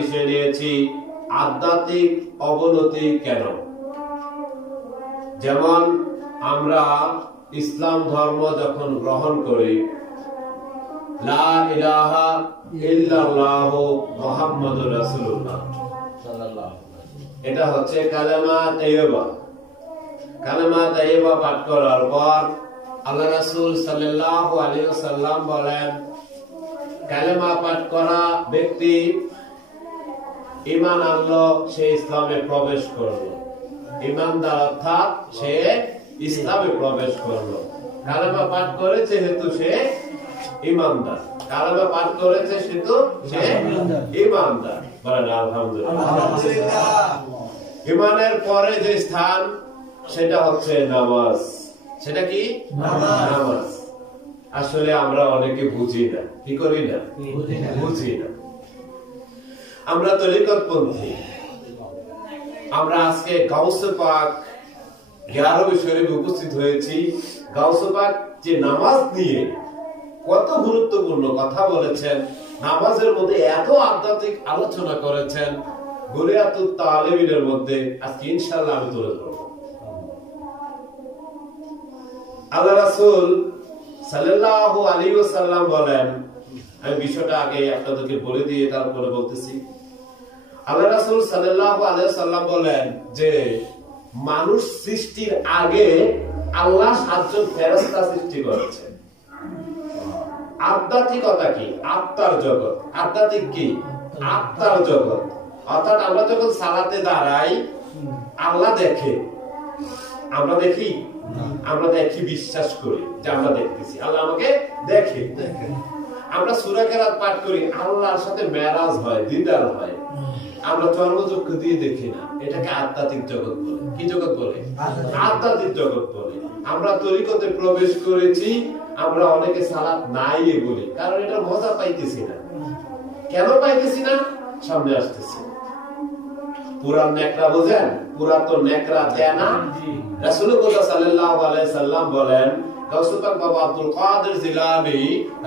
বিষয় নিয়েছি আধ্যাত্মিক অবনতি কেন। যেমন আমরা ইসলাম ধর্ম যখন গ্রহণ করি, লা ইলাহা ইল্লাল্লাহু মুহাম্মাদুর রাসূলুল্লাহ, এটা হচ্ছে কালেমা তাইয়্যিবা। কালেমা তাইয়্যিবা পাঠ করার পর আল্লাহ রাসূল সাল্লাল্লাহু আলাইহি ওয়াসাল্লাম বলেন, কালেমা পাঠ করা ব্যক্তি ঈমান আনলো, সে ইসলামে প্রবেশ করলো। ঈমানদার অর্থাৎ সে ইসলামে প্রবেশ করলো। কালেমা পাঠ করেছে হেতু সে ঈমানদার, কালেমা পাঠ করেছে সেতু সে ঈমানদার। বলেন আলহামদুলিল্লাহ। ঈমানের পরে যে স্থান সেটা হচ্ছে নামাজ। সেটা কি? নামাজ। আসলে আমরা অনেকে বুঝি না, কি করি না, বুঝি না। আমরা তরিকতপন্থী। আমরা আজকে গাউসে পাক 11 শরীফে উপস্থিত হয়েছি। গাউসে পাক যে নামাজ নিয়ে কত গুরুত্বপূর্ণ কথা বলেছেন, নামাজের মধ্যে এত আধ্যাত্মিক আলোচনা করেছেন, গুলিয়াতুত তালিবিনের মধ্যে আজকে ইনশাআল্লাহ আমি তুলে ধরব। আল্লাহ রাসূল সাল্লাল্লাহু আলাইহি ওয়াসাল্লাম বলেন, আমি বিষয়টা আগে আপনাদেরকে বলে দিয়ে তারপরে বলতেছি। আল্লাহ রাসূল সাল্লাল্লাহু আলাইহি ওয়াসাল্লাম বলেন যে মানুষ সৃষ্টির আগে আল্লাহ 7 জন ফেরেশতা সৃষ্টি করেছেন। আধ্যাত্মিকতা কি? আত্মার জগৎ। আধ্যাত্মিক কি? আত্মার জগৎ। অর্থাৎ আমরা যখন সালাতে দাঁড়াই, আল্লাহ দেখে। আমরা দেখি? আমরা দেখি, বিশ্বাস করি যে আমরা দেখতেছি, আল্লাহ আমাকে দেখে। আমরা সূরা কেরাত পাঠ করি, আল্লাহর সাথে মেরাজ হয়, দিদার হয়। আমরা চর্মচক্ষু দিয়ে দেখি না। এটাকে আধ্যাত্মিক জগৎ বলে। কি জগৎ বলে? আধ্যাত্মিক জগৎ বলে। আমরা তরিকতে প্রবেশ করেছি, আমরা অনেকে সালাত নাই বলি, কারণ এটা মজা পাইতেছি না। কেন পাইতেছি না? সামনে আসতেছে। পুরান নেকড়া বোঝেন? পুরাতন নেকড়া দেনা। রাসূলুল্লাহ সাল্লাল্লাহু আলাইহি সাল্লাম বলেন, গাউসুল পাক বাবা আব্দুল কাদের জিলানী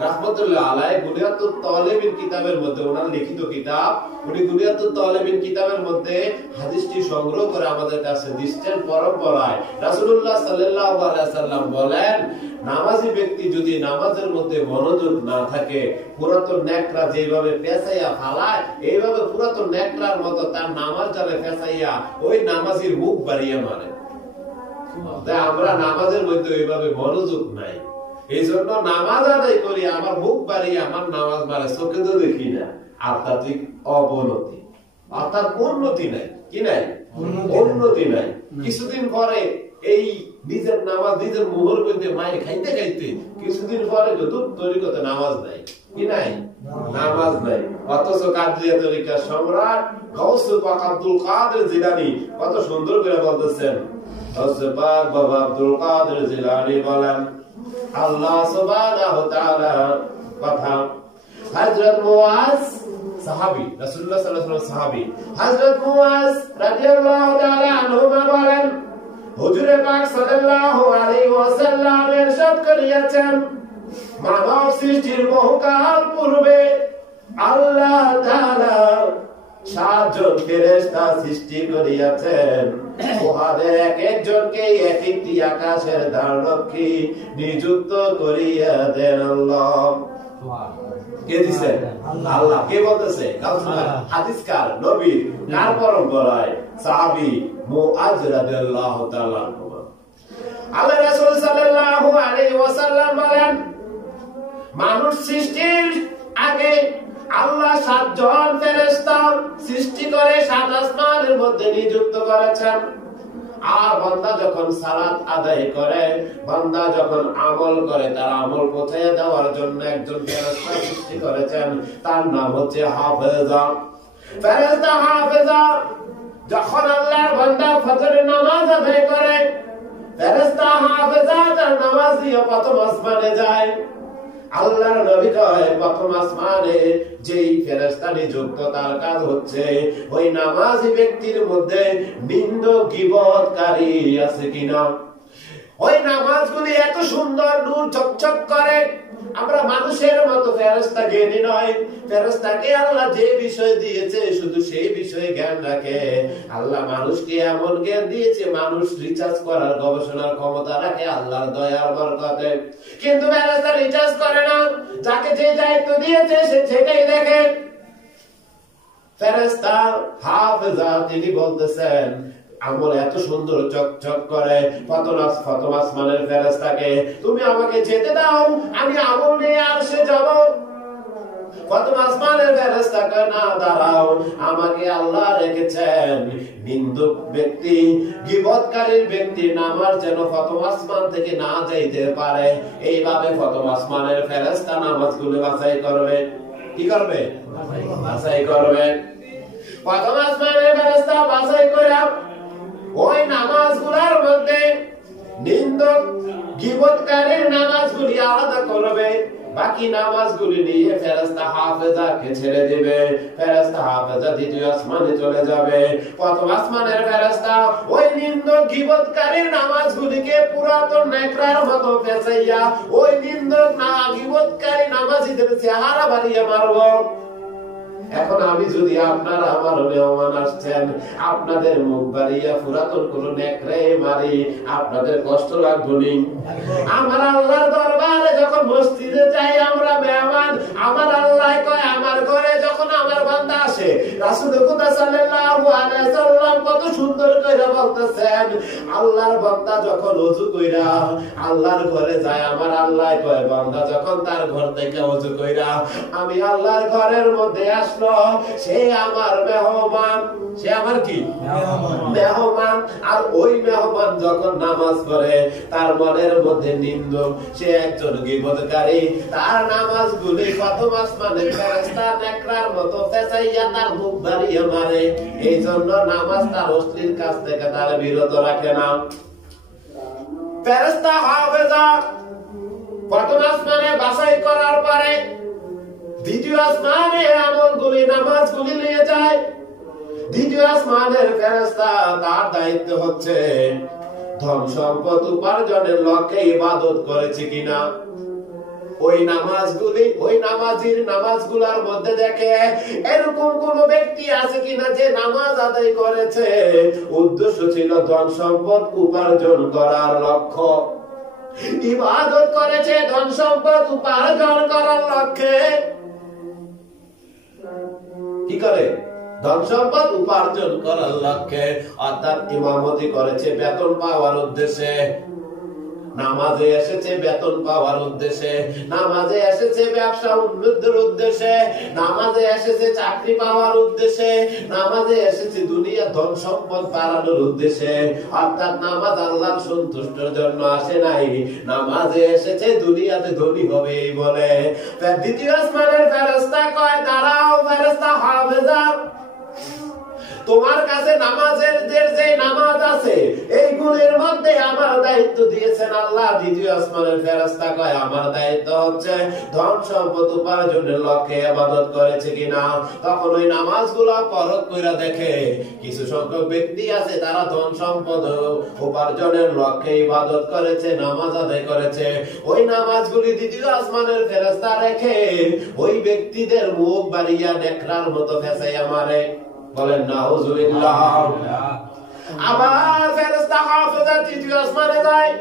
রাহমাতুল্লাহ আলাইহি গুনিয়াতুত তালিবিন কিতাবের মধ্যে, ওনার লিখিত কিতাব, উনি গুনিয়াতুত তালিবিন কিতাবের মধ্যে হাদিসটি সংগ্রহ করে আমাদের কাছে দিচ্ছেন পরম্পরায়। রাসূলুল্লাহ সাল্লাল্লাহু আলাইহি সাল্লাম বলেন, নামাজি ব্যক্তি যদি নামাজের মধ্যে মনোযোগ না থাকে, পুরাতন নেকড়া যেভাবে পেঁচাইয়া ফালায়, এইভাবে পুরাতন নেকড়ার মতো তার নামাজ জালে পেঁচাইয়া ওই নামাজির মুখ বাড়িয়ে মারে। আমরা নামাজের মধ্যে ওইভাবে মনোযোগ নাই, এই জন্য নামাজ আদায় করি, আমার মুখ বাড়িয়ে আমার নামাজ মারে, চোখে তো দেখি না। আধ্যাত্মিক অবনতি, অর্থাৎ উন্নতি নাই। কি নাই? উন্নতি নাই। কিছুদিন পরে এই নিজের নামাজ নিজের মুহর মধ্যে মায়ের খাইতে খাইতে কিছুদিন পরে যত তরিকতে নামাজ নাই। কি নাই? নামাজ নাই। অথচ কাদরিয়া তরিকার সম্রাট গাউসুল পাক আব্দুল কাদের জিলানী কত সুন্দর করে বলতেছেন। গাউসুল পাক বাবা আব্দুল কাদের জিলানী বলেন, আল্লাহ সুবহানাহু ওয়া তাআলা কথা। হযরত মুআজ সাহাবী, রাসূলুল্লাহ সাল্লাল্লাহু আলাইহি ওয়াসাল্লাম সাহাবী, হযরত মুআজ রাদিয়াল্লাহু তাআলা আনহুমা বলেন, হুজুরে পাক সাল্লাল্লাহু আলাইহি ওয়াসাল্লাম ইরশাদ করিয়াছেন, মানব সৃষ্টির বহুকাল পূর্বে আল্লাহ তাআলা 7 জন ফেরেশতা সৃষ্টি করিয়াছেন। উহাদের এক একজনকে এক একটি আকাশের দ্বাররক্ষী নিযুক্ত করিয়া দেন আল্লাহ। কে দিছেন? আল্লাহ। কে বলতেছে? হাদিসকার, নবী, কার পরম্পরায়? সাহাবী মুআজ রাদিয়াল্লাহু তাআলা আনহু। আল্লাহ রাসূল সাল্লাল্লাহু আলাইহি ওয়াসাল্লাম বলেন, মানুষ সৃষ্টির আগে আল্লাহ 7 জন ফেরেশতা সৃষ্টি করে 7 আসমানের মধ্যে নিযুক্ত করেছেন। আর বান্দা যখন সালাত আদায় করে, বান্দা যখন আমল করে, তার আমল পৌঁছে দেওয়ার জন্য একজন ফেরেশতা সৃষ্টি করেছেন, তার নাম হচ্ছে হাফেজা। ফেরেশতা হাফেজা যখন আল্লাহর বান্দা ফজরের নামাজ আদায় করে, ফেরেশতা হাফেজা তার নামাজ দিয়ে প্রথম আসমানে যায়। আল্লাহর নবী কয়, প্রথম আসমানে যেই ফেরেশতা নিযুক্ত, তার কাজ হচ্ছে ওই নামাজি ব্যক্তির মধ্যে নিন্দ গীবতকারী আছে কিনা, ওই নামাজগুলি এত সুন্দর নূর চকচক করে। আমরা মানুষের মতো ফেরেশতা জ্ঞানী নয়। ফেরেশতাকে আল্লাহ যে বিষয় দিয়েছে শুধু সেই বিষয়ে জ্ঞান রাখে। আল্লাহ মানুষকে এমন জ্ঞান দিয়েছে, মানুষ রিসার্চ করার গবেষণার ক্ষমতা রাখে আল্লাহর দয়ার বরকতে। কিন্তু ফেরেশতা রিসার্চ করে না, যাকে যে দায়িত্ব দিয়েছে সে সেটাই দেখে। ফেরেশতা হাফেজা তিনি বলতেছেন আমল এত সুন্দর চকচক করে, প্রথম আসমানের ফেরেশতাকে তুমি আমাকে যেতে দাও, আমি আমল নিয়ে আরশে যাব। প্রথম আসমানের ফেরেশতাকে না দাঁড়াও, আমাকে আল্লাহ রেখেছেন নিন্দুক ব্যক্তি, গীবতকারীর ব্যক্তি নামাজ যেন প্রথম আসমান থেকে না যাইতে পারে। এইভাবে প্রথম আসমানের ফেরেশতা নামাজগুলো বাছাই করবে। কি করবে? বাছাই করবে। প্রথম আসমানের ফেরেশতা বাছাই করে ওই নামাজগুলোর মধ্যে নিন্দক গীবতকারীর নামাজগুলি আলাদা করবে, বাকি নামাজগুলি নিয়ে ফেরেশতা হাফেজাকে ছেড়ে দিবে। ফেরেশতা হাফেজা দ্বিতীয় আসমানে চলে যাবে। প্রথম আসমানের ফেরেশতা ওই নিন্দক গীবতকারীর নামাজগুলিকে পুরাতন নেকড়ার মতো পেঁচাইয়া ওই নিন্দক গীবতকারী নামাজীদের চেহারা বাড়িয়ে মারব। এখন আমি যদি আপনারা আমার মেহমান আসছেন, আপনাদের মুখ বাড়িয়া পুরাতন কোন নেকড়ে মারি, আপনাদের কষ্ট লাগবে? আমার আল্লাহর দরবারে যখন মসজিদে যাই আমরা মেহমান, আমার আল্লাহ কয় আমার ঘরে যখন আমার বান্দা আসে, রাসূল খুদা সাল্লাল্লাহু আলাইহি সাল্লাম কত সুন্দর করে বলতেছেন, আল্লাহর বান্দা যখন ওযু কইরা আল্লাহর ঘরে যায়, আমার আল্লাহ কয় বান্দা যখন তার ঘর থেকে ওযু কইরা আমি আল্লাহর ঘরের মধ্যে আসলো, সে আমার মেহমান। সে আমার কি? মেহমান। আর ওই মেহমান যখন নামাজ পড়ে তার মনের মধ্যে নিন্দুক, সে একজন গীবতকারী, তার নামাজগুলি প্রথম আসমানের ফেরেশতা নেকড়ার মতো পেঁচাইয়া তার মুখ বাড়িয়ে মারে। এই জন্য নামাজ তার অশ্লীল কাজ থেকে তার বিরত রাখে না। ফেরেশতা হাফেজা প্রথম আসমানে বাছাই করার পরে দ্বিতীয় আসমানে আমলগুলি নামাজগুলি নিয়ে যায়। দ্বিতীয় আসমানের ফেরেশতা তার দায়িত্ব হচ্ছে ধন সম্পদ উপার্জনের লক্ষ্যে ইবাদত করেছে কিনা। ওই নামাজগুলি ওই নামাজির নামাজগুলোর মধ্যে দেখে এরকম কোন ব্যক্তি আছে কিনা যে নামাজ আদায় করেছে উদ্দেশ্য ছিল ধন সম্পদ উপার্জন করার লক্ষ্য, ইবাদত করেছে ধন সম্পদ উপার্জন করার লক্ষ্যে। কি করে? ধন সম্পদ উপার্জন করার লক্ষ্যে, অর্থাৎ ইমামতি করেছে বেতন পাওয়ার উদ্দেশ্যে, নামাজে এসেছে বেতন পাওয়ার উদ্দেশ্যে, নামাজে এসেছে ব্যবসা উন্নতির উদ্দেশ্যে, নামাজে এসেছে চাকরি পাওয়ার উদ্দেশ্যে, নামাজে এসেছে দুনিয়া ধন সম্পদ বাড়ানোর উদ্দেশ্যে। অর্থাৎ নামাজ আল্লাহর সন্তুষ্টির জন্য আসে নাই, নামাজে এসেছে দুনিয়াতে ধনী হবে এই বলে। দ্বিতীয় আসমানের ফেরেশতা কয় দাঁড়াও ফেরেশতা হাফেজা, তোমার কাছে নামাজের যে নামাজ আছে এইগুলির মধ্যে আমার দায়িত্ব দিয়েছেন আল্লাহ। দ্বিতীয় আসমানের ফেরেশতা কয় আমার দায়িত্ব হচ্ছে ধন সম্পদ উপার্জনের লক্ষ্যে ইবাদত করেছে কিনা। তখন ওই নামাজগুলো পরখ কইরা দেখে কিছু সংখ্যক ব্যক্তি আছে তারা ধন সম্পদ উপার্জনের লক্ষ্যে ইবাদত করেছে, নামাজ আদায় করেছে। ওই নামাজগুলি দ্বিতীয় আসমানের ফেরেশতা রেখে ওই ব্যক্তিদের মুখ বাড়িয়া নেকড়ার মতো ফেসাইয়া মারে। বলেন নাউজুবিল্লাহ। আবার ফেরেশতা হাফেজা তৃতীয় আসমানে যায়।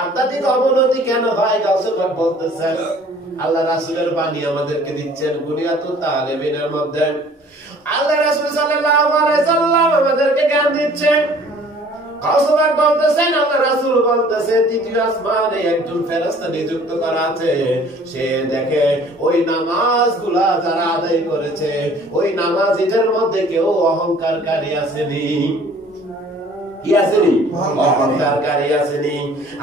আধ্যাত্মিক অবনতি কেন হয়? গাউসে পাক বলতেছেন, আল্লাহ রাসূলের বাণী আমাদেরকে দিচ্ছেন বুনিয়াতুত তালিবিনের মধ্যে। আল্লাহ রাসূল সাল্লাল্লাহু আলাইহি সাল্লাম আমাদেরকে জ্ঞান দিচ্ছেন। গাউসে পাক বলতেছেন, আল্লাহ রাসূল বলতেছেন তৃতীয় আসমানে একজন ফেরেশতা নিযুক্ত করা আছে। সে দেখে ওই নামাজগুলা যারা আদায় করেছে ওই নামাজীদের মধ্যে কেউ অহংকারকারী আসেনি। কি আসেনি? অহংকারকারী আসেনি।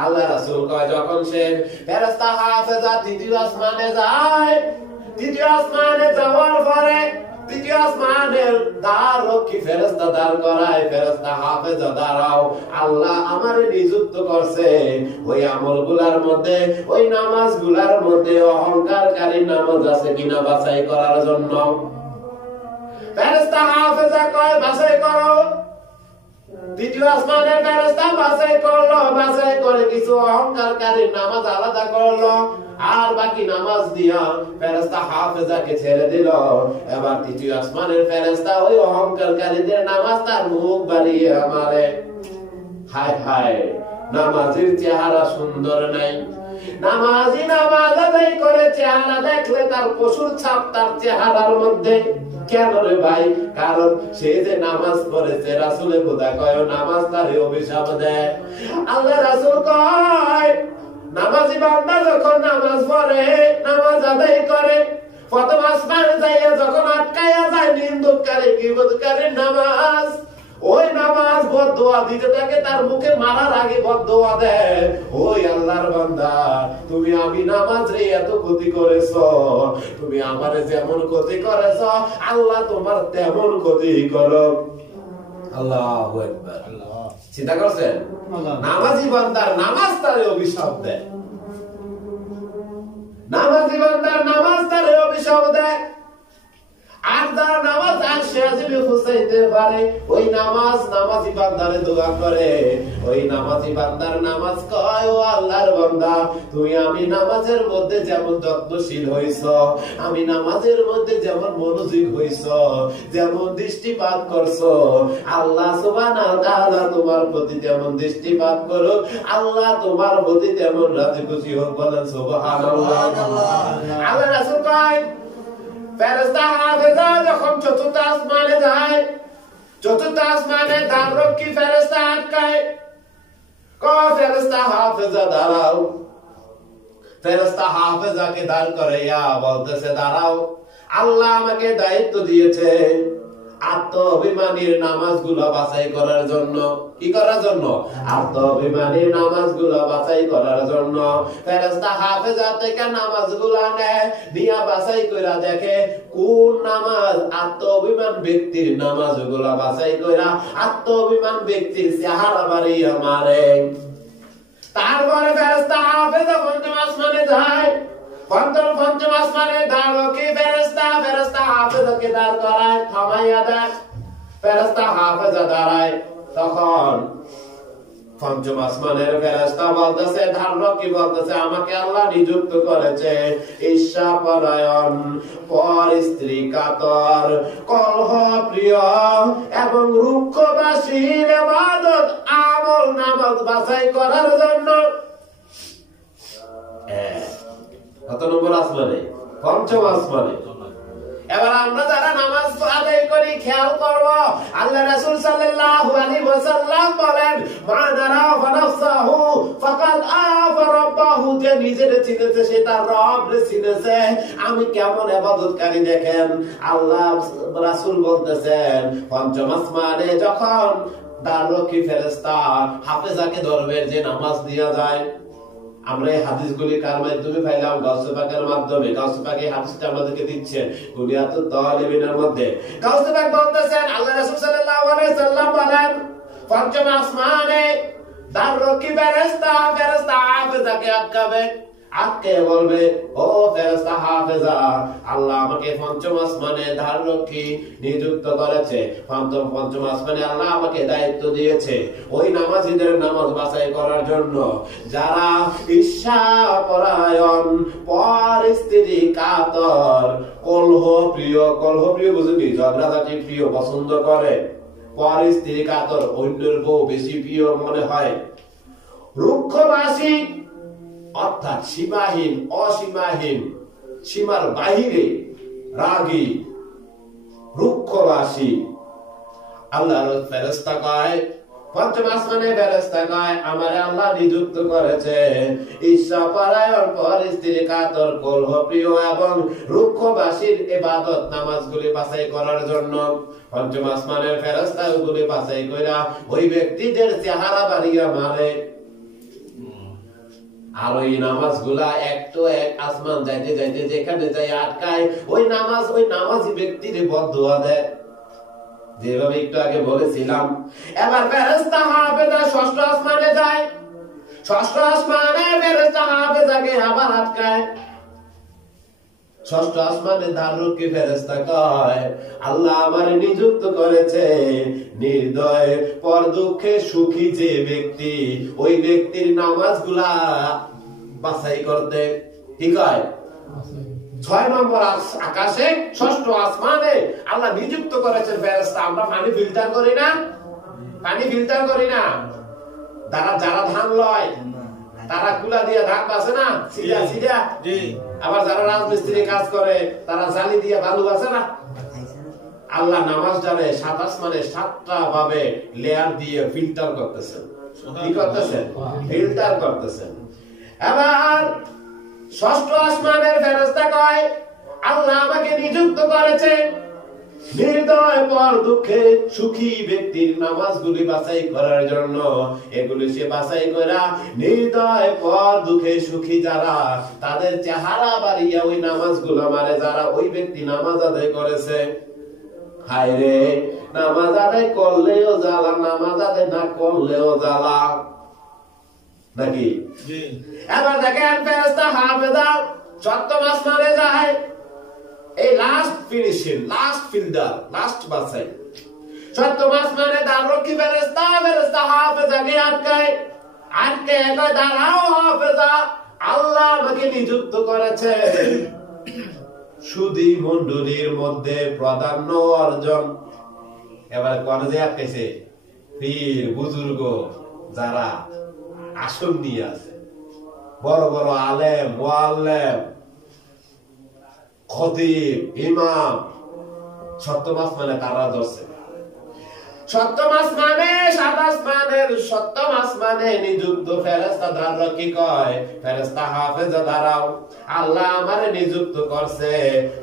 আল্লাহ রাসূল কয় যখন সে ফেরেশতা হাফেজা তৃতীয় আসমানে যায়, তৃতীয় আসমানে যাওয়ার পরে তৃতীয় আসমানের দ্বার রক্ষী ফেরেশতা দাঁড় করায়, ফেরেশতা হাফেজা দাঁড়াও, আল্লাহ আমারে নিযুক্ত করছে ওই আমলগুলার মধ্যে ওই নামাজগুলার মধ্যে অহংকারকারী নামাজ আছে কিনা বাছাই করার জন্য। ফেরেশতা হাফেজা কয় বাছাই করো। তৃতীয় আসমানের ফেরেশতা বাছাই করলো, বাছাই করে কিছু অহংকারী নামাজ আলাদা করলো, আর বাকি নামাজ দিয়া ফেরেশতা হাফেজাকে ছেড়ে দিল। এবার তৃতীয় আসমানের ফেরেশতা ওই অহংকারীদের নামাজ তার মুখ বাড়িয়ে মারে। হায় হায়, নামাজের চেহারা সুন্দর নাই। নামাজি নামাজ আদায় করে চেহারা দেখলে তার পশুর ছাপ তার চেহারার মধ্যে। কেন রে ভাই? কারণ সে যে নামাজ পড়েছে, রাসূলের খোদা কয় নামাজ তার অভিশাপ দেয়। আল্লাহ রাসূল কয় নামাজি বান্দা যখন নামাজ পড়ে, নামাজ আদায় করে, প্রথম আসমানে যাইয়া যখন আটকায়া যায় নিন্দুককারী গীবতকারীর নামাজ, ওই নামাজ বদদুয়া দিতে থাকে, তার মুখে মারার আগে বদদুয়া দেয়, ওই আল্লাহর বান্দা তুমি আমি নামাজ রে এত ক্ষতি করেছো, তুমি আমারে যেমন ক্ষতি করেছো আল্লাহ তোমার তেমন ক্ষতি করো। আল্লাহু আকবার। চিন্তা করছেন? নামাজি বান্দার নামাজ তারে অভিশাপ দেয়, নামাজি বান্দার নামাজ তারে অভিশাপ দেয়। আর যারা নামাজ আরশে আজিমে পৌঁছাইতে পারে, ওই নামাজ নামাজি বান্দারে দোয়া করে, ওই নামাজি বান্দার নামাজ কয় ও আল্লাহর বান্দা তুমি আমি নামাজের মধ্যে যেমন যত্নশীল হইছো, আমি নামাজের মধ্যে যেমন মনোযোগী হইছো, যেমন দৃষ্টিপাত করছো, আল্লাহ সুবহানাহু ওয়া তাআলা তোমার প্রতি তেমন দৃষ্টিপাত করুক, আল্লাহ তোমার প্রতি তেমন রাজি খুশি হোক। বলেন সুবহানাল্লাহ। আল্লাহ রাসূল কয় ফেরেশতা হাফেজা যখন চতুর্থ আসমানে যায়, চতুর্থ আসমানে দ্বাররক্ষী ফেরেশতা আটকায়, কয় ফেরেশতা হাফেজা দাঁড়াও। ফেরেশতা হাফেজাকে দাঁড় করাইয়া বলতেছে দাঁড়াও, আল্লাহ আমাকে দায়িত্ব দিয়েছে আত্মঅভিমানীর নামাজগুলো বাছাই করার জন্য। কি করার জন্য? আত্মঅভিমানীর নামাজগুলো বাছাই করার জন্য। ফেরেশতা হাফেজা থেকে নামাজগুলো নেয়, নিয়া বাছাই কইরা দেখে কোন নামাজ আত্মঅভিমান ব্যক্তির নামাজগুলো বাছাই কইরা আত্মঅভিমান ব্যক্তির চেহারা বাড়িয়ে মারে। তারপরে ফেরেশতা হাফেজা পঞ্চম আসমানে যায়, পঞ্চম আসমানে দ্বাররক্ষী ফেরেশতা হাফেজাকে দাঁড় করায়, থামাইয়া দেয়। ফেরেশতা হাফেজা দাঁড়ায়, তখন পঞ্চম আসমানের ফেরেশতা বলতেছে, দ্বাররক্ষী বলতেছে আমাকে আল্লাহ নিযুক্ত করেছে ঈর্ষাপরায়ণ, পর স্ত্রী কাতর, কলহ প্রিয় এবং রুক্ষবাসীর ইবাদত আমল নামাজ বাছাই করার জন্য। কত নম্বর আসমানে? পঞ্চম আসমানে। এবার আমরা যারা নামাজ আদায় করি খেয়াল করব, আল্লাহ রাসূল সাল্লাল্লাহু আলাইহি ওয়াসাল্লাম বলেন মান আরাফা নাফসাহু ফাকাদ আরাফা রাব্বাহু, যে নিজেরে চিনেছে সে তার রবরে চিনেছে। আমি কেমন ইবাদতকারী দেখেন, আল্লাহ রাসূল বলতেছেন পঞ্চম আসমানে যখন দ্বাররক্ষী ফেরেশতা হাফেজাকে ধরবে, যে নামাজ দিয়া যায়। আমরা এই হাদিসগুলি কার মাধ্যমে পাইলাম? গাউসে পাকের মাধ্যমে। গাউসে পাক এই হাদিসটা আমাদেরকে দিচ্ছেন কুনিয়াতুত তালিবিনের মধ্যে। গাউসে পাক বলতেছেন আল্লাহ রাসূল সাল্লাল্লাহু আলাইহি সাল্লাম বলেন পঞ্চম আসমানে দ্বাররক্ষী ফেরেশতা হাফেজাকে আটকাবে, আটকে বলবে ও ফেরেশতা হাফেজা, আল্লাহ আমাকে পঞ্চম আসমানে দ্বাররক্ষী নিযুক্ত করেছে, পঞ্চম আসমানে আল্লাহ আমাকে দায়িত্ব দিয়েছে ওই নামাজীদের নামাজ বাছাই করার জন্য, যারা ঈর্ষাপরায়ণ, পর স্ত্রী কাতর, কলহ প্রিয় বুঝলি ঝগড়াঝাটি প্রিয় পছন্দ করে, পর স্ত্রী কাতর অন্যের বউ বেশি প্রিয় মনে হয়, রুক্ষবাসী অর্থাৎ সীমাহীন, অসীমাহীন, সীমার বাহিরে রাগী, রুক্ষবাসী। আল্লাহর ফেরেশতা কয় পঞ্চম আসমানে ফেরেশতা কয় আমারে আল্লাহ নিযুক্ত করেছে ঈর্ষাপরায়ণ, পর স্ত্রী কাতর, কলহ প্রিয় এবং রুক্ষবাসীর ইবাদত নামাজগুলি বাছাই করার জন্য। পঞ্চম আসমানের ফেরেশতা ওগুলি বাছাই কইরা ওই ব্যক্তিদের চেহারা বাড়িয়ে মারে। আর ওই নামাজগুলা একটু এক আসমান যাইতে যাইতে যেখানে যাই আটকায়, ওই নামাজি ব্যক্তির বদদুয়া দেয়, যেভাবে একটু আগে বলেছিলাম। এবার ফেরেশতা হাফেজা ষষ্ঠ আসমানে যায়, ষষ্ঠ আসমানে ফেরেশতা হাফেজাকে আবার আটকায়। ষষ্ঠ আসমানে দ্বাররক্ষী ফেরেশতা কয় আল্লাহ আমারে নিযুক্ত করেছে নির্দয় পর দুঃখে সুখী যে ব্যক্তি, ওই ব্যক্তির নামাজগুলা বাছাই করতে। কি কয়? 6 নম্বর আকাশে ষষ্ঠ আসমানে আল্লাহ নিযুক্ত করেছেন ফেরেশতা। আমরা পানি ফিল্টার করি না, পানি ফিল্টার করি না। যারা ধান লয় তারা কুলা দিয়ে ধান বাছে না, সিধা সিধা। আবার যারা রাজমিস্ত্রি কাজ করে তারা জালি দিয়ে বালু বাছে না। আল্লাহ নামাজ জানে 7 আসমানে 7টা ভাবে লেয়ার দিয়ে ফিল্টার করতেছেন। কি করতেছেন? ফিল্টার করতেছেন। এবার ষষ্ঠ আসমানের ফেরেশতা কয় আল্লাহ আমাকে নিযুক্ত করেছে নির্দয় পর দুঃখে সুখী ব্যক্তির নামাজগুলি বাছাই করার জন্য। এগুলি সে বাছাই করা নির্দয় পর দুঃখে সুখী যারা, তাদের চেহারা বাড়িয়া ওই নামাজগুলো মারে যারা ওই ব্যক্তি নামাজ আদায় করেছে। হায় রে, নামাজ আদায় করলেও জ্বালা, নামাজ আদায় না করলেও জ্বালা নাকি? এবার দেখেন ফেরেশতা হাফেজা 7ম আসমানে যায়, এই last finishing, last fielder, last বাছাই। 7ম আসমানে দ্বাররক্ষী ফেরেশতা হাফেজাকে আটকায়, আটকে কয় দাঁড়াও হাফেজা, আল্লাহ আমাকে নিযুক্ত করেছে সুধী মণ্ডলীর মধ্যে প্রাধান্য অর্জন। এবার কলেজে আটকেছে পীর বুজুর্গ যারা আসন নিয়ে আছে, বড় বড় আলেম মুআল্লিম খতিব ইমাম, 7ম আসমানে তারা ধরছে। 7ম আসমানে 7 আসমানের 7ম আসমানে নিযুক্ত ফেরেশতা দ্বাররক্ষী কয় ফেরেশতা হাফেজা দাঁড়াও, আল্লাহ আমারে নিযুক্ত করছে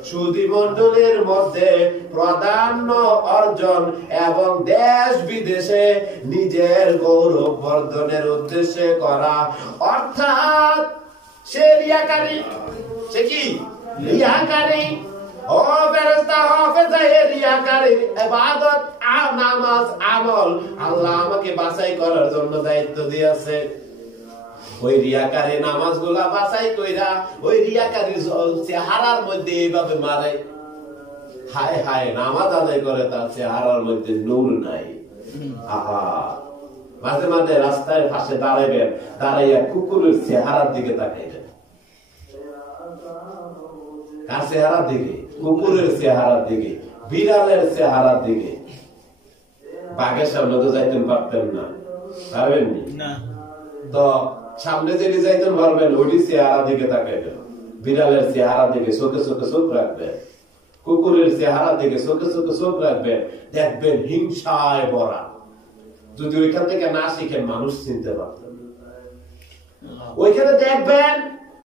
সুধী মণ্ডলীর মধ্যে প্রাধান্য অর্জন এবং দেশ বিদেশে নিজের গৌরব বর্ধনের উদ্দেশ্যে করা। অর্থাৎ সে রিয়াকারী, সে কি রিয়াকারী। ও ফেরেশতা হাফেজা, রিয়াকারীর ইবাদত নামাজ আমল আল্লাহ আমাকে বাছাই করার জন্য দায়িত্ব দিয়েছে। ওই রিয়াকারী নামাজগুলা বাছাই কইরা ওই রিয়াকারীর চেহারার মধ্যে এইভাবে মারে। হায় হায়, নামাজ আদায় করে তার চেহারার মধ্যে নূর নাই। আহা, মাঝে মাঝে রাস্তায় পাশে দাঁড়াবেন, দাঁড়াইয়া কুকুরের চেহারার দিকে তাকাইবেন। কার চেহারার দিকে? কুকুরের চেহারার দিকে, বিড়ালের চেহারার দিকে। বাঘের সামনে তো যাইতেন পারতেন না, পারবেন না। তো সামনে যেটি যাইতেন পারবেন ওইটি চেহারা দিকে তাকাইবেন। বিড়ালের চেহারা দিকে চোখে চোখে চোখ রাখবেন, কুকুরের চেহারা দিকে চোখে চোখে চোখ রাখবেন। দেখবেন হিংসায় ভরা। যদি ওইখান থেকে না শিখেন মানুষ চিনতে পারতেন। ওইখানে দেখবেন